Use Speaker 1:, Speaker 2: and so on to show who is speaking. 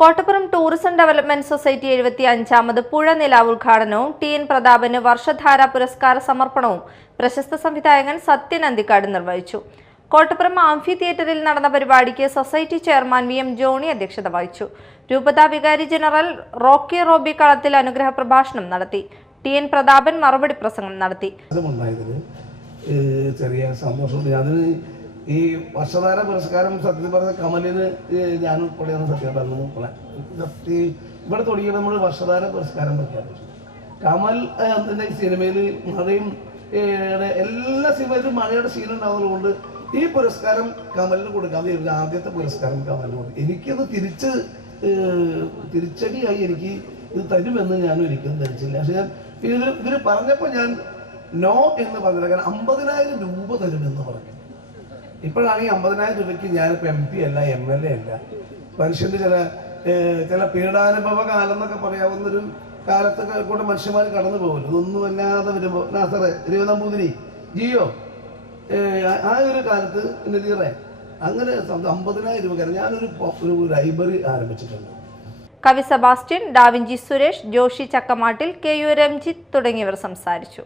Speaker 1: Kottappuram tourism development society എഴുപത്തി അഞ്ചാമത് പുഴ നിലാവ് ഉദ്ഘാടനവും ടി എൻ പ്രതാപന് വർഷധാര പുരസ്കാര സമർപ്പണവും പ്രശസ്ത സംവിധായകൻ സത്യൻ അന്തിക്കാട് നിർവഹിച്ചു. കോട്ടപ്പുറം ആംഫി തിയേറ്ററിൽ നടന്ന പരിപാടിക്ക് society chairman V M Johny അധ്യക്ഷത വഹിച്ചു. രൂപതാ വികാരി ജനറൽ റോക്കി റോബി കളത്തിൽ അനുഗ്രഹ പ്രഭാഷണം നടത്തി. ടി എൻ പ്രതാപൻ മറുപടി പ്രസംഗം നടത്തി.
Speaker 2: ചെറിയ ഈ വർഷധാര പുരസ്കാരം സത്യത്തിൽ പറഞ്ഞ കമലിന് ഞാൻ ഉൾപ്പെടെയാണ് സത്യം പറഞ്ഞു ഈ ഇവിടെ തുടങ്ങിയ നമ്മൾ വർഷധാര പുരസ്കാരം പ്രഖ്യാപിച്ചു. കമൽ അതിന്റെ സിനിമയിൽ മഴയും എല്ലാ സിനിമയിലും മഴയുടെ സീൻ ഉണ്ടാകുന്നതുകൊണ്ട് ഈ പുരസ്കാരം കമലിന് കൊടുക്കാതെ ആദ്യത്തെ പുരസ്കാരം കമലിന് കൊടുക്കും. എനിക്കത് തിരിച്ച് തിരിച്ചടിയായി എനിക്ക് ഇത് തരുമെന്ന് ഞാൻ ഒരിക്കലും ധരിച്ചില്ല. പക്ഷെ ഞാൻ ഇവർ പറഞ്ഞപ്പോൾ ഞാൻ നോ എന്ന് പറഞ്ഞില്ല കാരണം അമ്പതിനായിരം രൂപ തരുമെന്ന് പറഞ്ഞു. ഇപ്പോഴാണെങ്കിൽ അമ്പതിനായിരം രൂപയ്ക്ക് ഞാനിപ്പോൾ എം പി അല്ല എം എൽ എ അല്ല. മനുഷ്യന്റെ ചില ചില പീഡാനുഭവ കാലം എന്നൊക്കെ പറയാവുന്നൊരു കാലത്തൊക്കെ കൂടെ മനുഷ്യന്മാർ കടന്നു പോകുമല്ലോ ഇതൊന്നും അല്ലാതെ വരുമ്പോൾ നാസറെ ഇരുപതാമ്പൂതിരി ജിയോ? ആ- ഒരു കാലത്ത് നദീറെ അങ്ങനെ അമ്പതിനായിരം രൂപ ഞാനൊരു ഒരു ലൈബ്രറി ആരംഭിച്ചിട്ടുണ്ട്.
Speaker 1: കവി Sebastian da Vinci Suresh Joshi Chakkamattil K U Ranjith തുടങ്ങിയവർ സംസാരിച്ചു.